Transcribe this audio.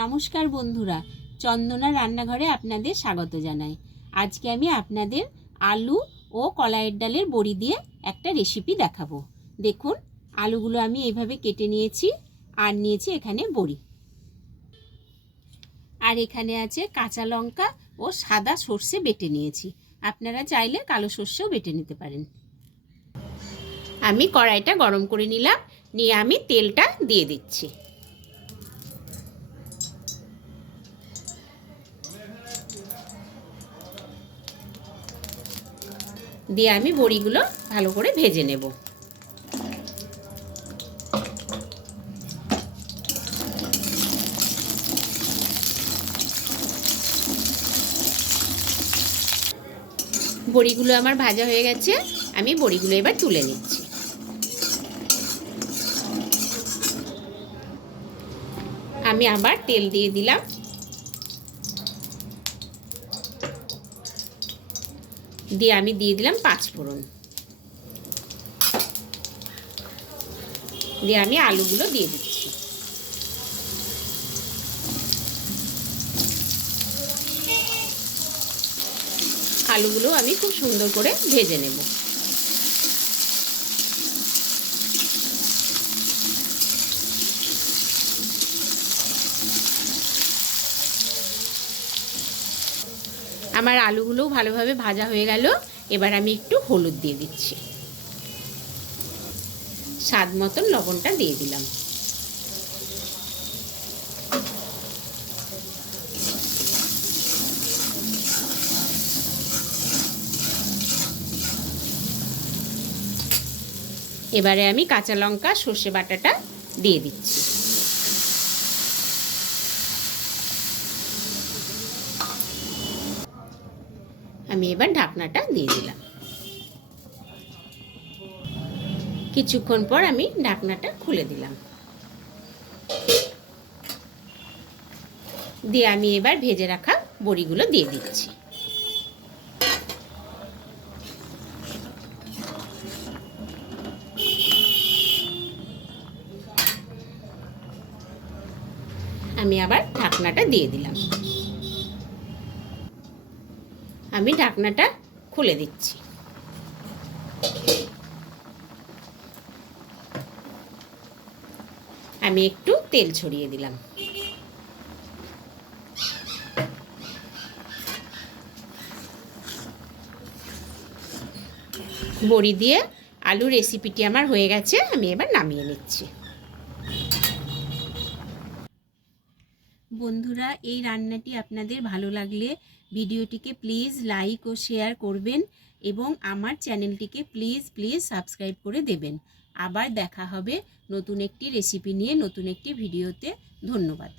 নমস্কার বন্ধুরা, চন্দনা রান্নাঘরে আপনাদের স্বাগত জানাই। আজকে আমি আপনাদের আলু ও কলাইয়ের ডালের বড়ি দিয়ে একটা রেসিপি দেখাবো। দেখুন, আলুগুলো আমি এইভাবে কেটে নিয়েছি আর নিয়েছি এখানে বড়ি। আর এখানে আছে কাঁচা লঙ্কা ও সাদা সর্ষে বেটে নিয়েছি। আপনারা চাইলে কালো সর্ষেও বেটে নিতে পারেন। আমি কড়াইটা গরম করে নিলাম, নিয়ে আমি তেলটা দিয়ে দিচ্ছি। দিয়ে আমি বড়িগুলো ভালো করে ভেজে নেব। বড়িগুলো আমার ভাজা হয়ে গেছে, আমি বড়িগুলো এবার তুলে নিচ্ছি। আমি আবার তেল দিয়ে দিলাম। দিয়ে আমি দিয়ে দিলাম পাঁচ ফোড়ন। দিয়ে আমি আলুগুলো দিয়ে দিচ্ছি। আলুগুলো আমি খুব সুন্দর করে ভেজে নেব। আমার আলুগুলোও ভালোভাবে ভাজা হয়ে গেল। এবার আমি একটু হলুদ দিয়ে দিচ্ছি। স্বাদ মতন লবণটা দিয়ে দিলাম। এবারে আমি কাঁচা লঙ্কা, সর্ষে বাটাটা দিয়ে দিচ্ছি। আমি এবার ঢাকনাটা দিয়ে দিলাম। কিছুক্ষণ পর আমি ঢাকনাটা খুলে দিলাম। দিয়ে আমি এবার ভেজে রাখা বড়িগুলো দিয়ে দিচ্ছি। আমি আবার ঢাকনাটা দিয়ে দিলাম। আমি ঢাকনাটা খুলে দিচ্ছি। আমি একটু তেল ছড়িয়ে দিলাম। বড়ি দিয়ে আলু রেসিপিটি আমার হয়ে গেছে, আমি এবার নামিয়ে নিচ্ছি। বন্ধুরা, এই রান্নাটি আপনাদের ভালো লাগলে ভিডিওটিকে প্লিজ লাইক ও শেয়ার করবেন এবং আমার চ্যানেলটিকে প্লিজ প্লিজ সাবস্ক্রাইব করে দেবেন। আবার দেখা হবে নতুন একটি রেসিপি নিয়ে, নতুন একটি ভিডিওতে। ধন্যবাদ।